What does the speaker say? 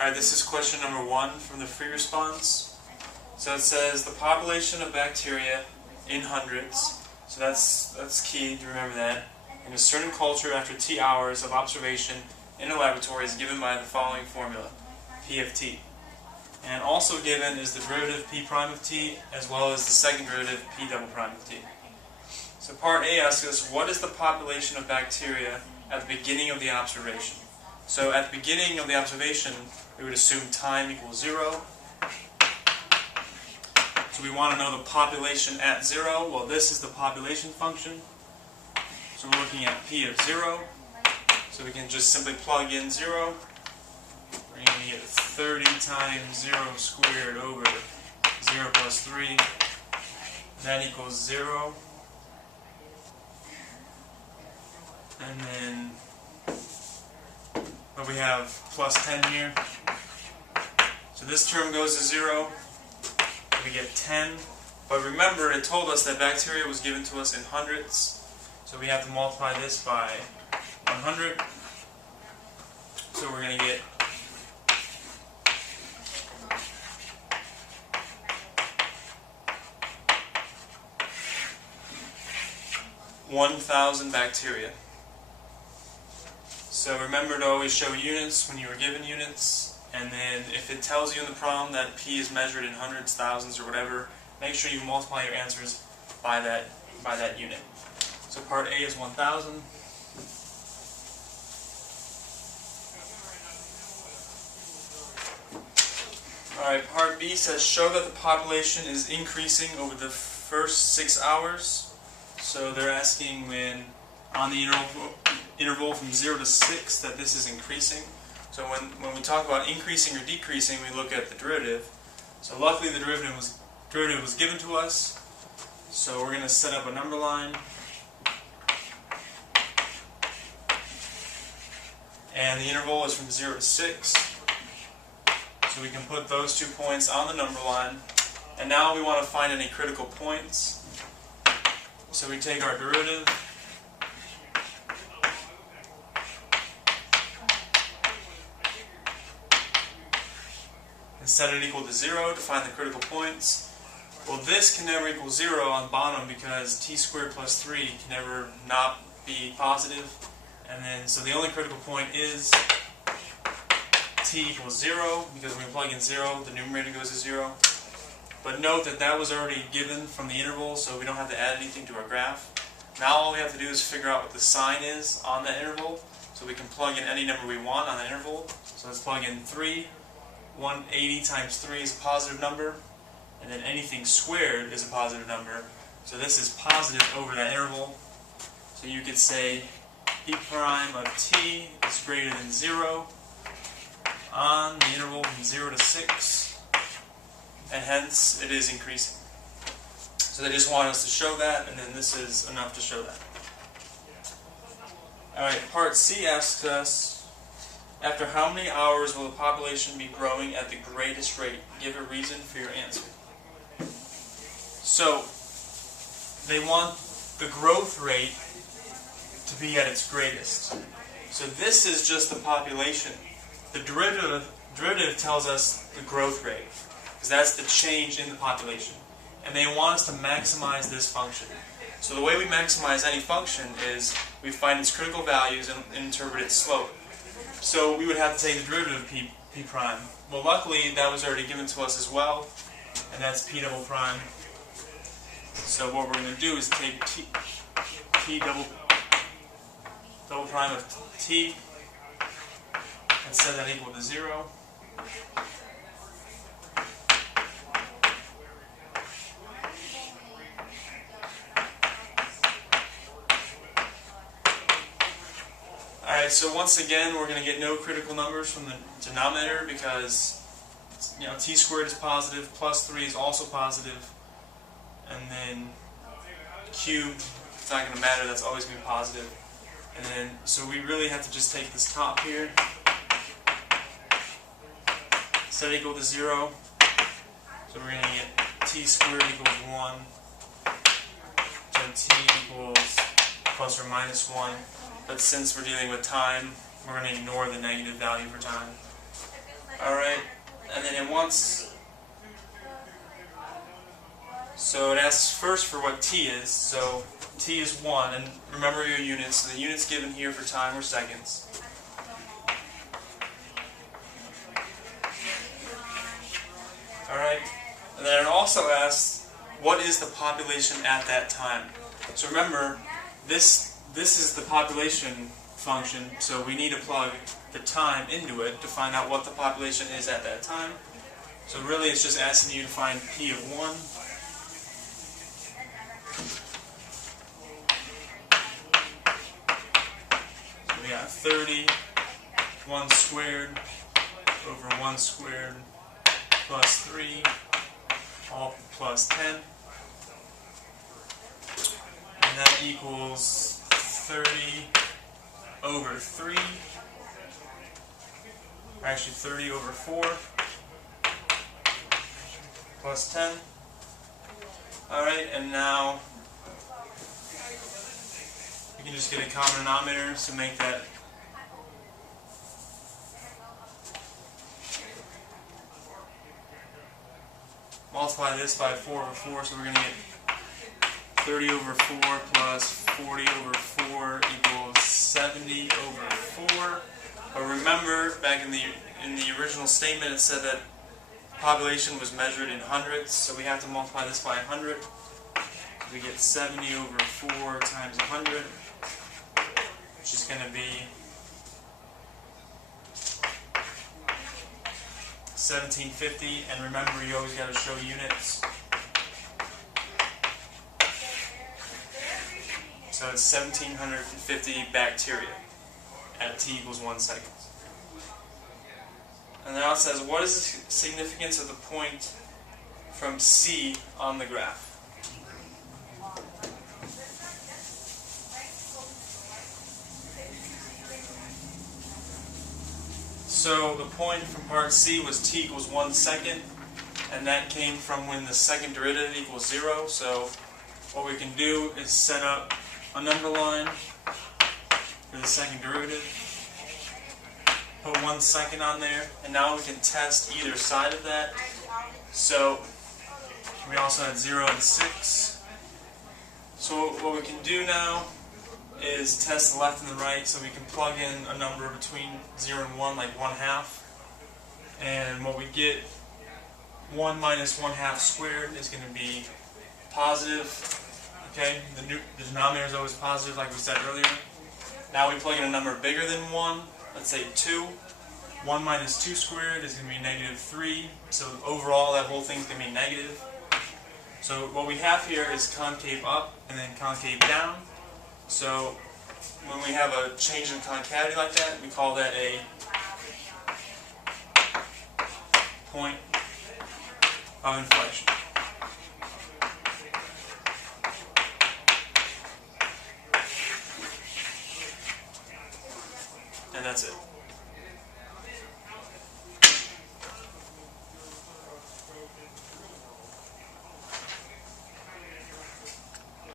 Alright, this is question number 1 from the free response. So it says the population of bacteria in hundreds, so that's key to remember that, in a certain culture after T hours of observation in a laboratory is given by the following formula, P of T. And also given is the derivative P prime of T as well as the second derivative P double prime of T. So part A asks us, what is the population of bacteria at the beginning of the observation? So at the beginning of the observation, we would assume time equals 0. So we want to know the population at 0. Well, this is the population function. So we're looking at P of 0. So we can just simply plug in 0. We're going to get 30 times 0 squared over 0 plus 3. That equals 0. And then we have plus 10 here. So this term goes to 0. We get 10. But remember, it told us that bacteria was given to us in hundreds. So we have to multiply this by 100. So we're going to get 1,000 bacteria. So remember to always show units when you are given units, and then if it tells you in the problem that P is measured in hundreds, thousands, or whatever, make sure you multiply your answers by that unit. So part A is 1,000. Alright, part B says show that the population is increasing over the first 6 hours. So they're asking when on the interval from 0 to 6 that this is increasing. So when we talk about increasing or decreasing, we look at the derivative. So luckily the derivative was given to us. So we're going to set up a number line. And the interval is from 0 to 6. So we can put those 2 points on the number line. And now we want to find any critical points. So we take our derivative. And set it equal to 0 to find the critical points. Well, this can never equal 0 on the bottom because t squared plus 3 can never not be positive. And then, so the only critical point is t equals 0, because when we plug in 0, the numerator goes to 0. But note that that was already given from the interval, so we don't have to add anything to our graph. Now all we have to do is figure out what the sign is on that interval, so we can plug in any number we want on the interval. So let's plug in 3. 180 times 3 is a positive number, and then anything squared is a positive number. So this is positive over that interval. So you could say P prime of t is greater than 0 on the interval from 0 to 6, and hence it is increasing. So they just want us to show that, and then this is enough to show that. Alright, part C asks us, after how many hours will the population be growing at the greatest rate? Give a reason for your answer. So, they want the growth rate to be at its greatest. So this is just the population. The derivative tells us the growth rate, because that's the change in the population. And they want us to maximize this function. So the way we maximize any function is we find its critical values and interpret its slope. So we would have to take the derivative of P prime. Well, luckily that was already given to us as well, and that's P double prime. So what we're going to do is take P double prime of t and set that equal to 0. Alright, so once again we're going to get no critical numbers from the denominator because t squared is positive, plus 3 is also positive, and then cubed, it's not going to matter, that's always going to be positive. And then, so we really have to just take this top here, set it equal to 0, so we're going to get t squared equals 1, so t equals plus or minus 1. But since we're dealing with time, we're going to ignore the negative value for time. Alright, and then it wants, so it asks first for what t is, so t is 1, and remember your units, so the units given here for time are seconds. Alright, and then it also asks, what is the population at that time? So remember, this is the population function, so we need to plug the time into it to find out what the population is at that time. So really it's just asking you to find p of 1. So we got 30, 1 squared over 1 squared plus 3, all plus 10. And that equals 30 over 3, or actually 30 over 4, plus 10. Alright, and now we can just get a common denominator to make that multiply this by 4 over 4, so we're going to get 30 over 4 plus 40 over 4 equals 70 over 4. But remember, back in the original statement, it said that population was measured in hundreds, so we have to multiply this by 100. We get 70 over 4 times 100, which is going to be 1750, and remember you always got to show units. So it's 1750 bacteria at t equals 1 second. And now it says, what is the significance of the point from C on the graph? So the point from part C was t equals 1 second, and that came from when the second derivative equals 0. So what we can do is set up a number line for the second derivative, put 1 second on there, and now we can test either side of that. So we also had 0 and 6. So what we can do now is test the left and the right, so we can plug in a number between 0 and 1, like 1/2. And what we get, 1 minus 1/2 squared is going to be positive. Okay, the denominator is always positive, like we said earlier. Now we plug in a number bigger than 1, let's say 2. 1 minus 2 squared is going to be negative 3. So overall, that whole thing's going to be negative. So what we have here is concave up and then concave down. So when we have a change in concavity like that, we call that a point of inflection. And that's it.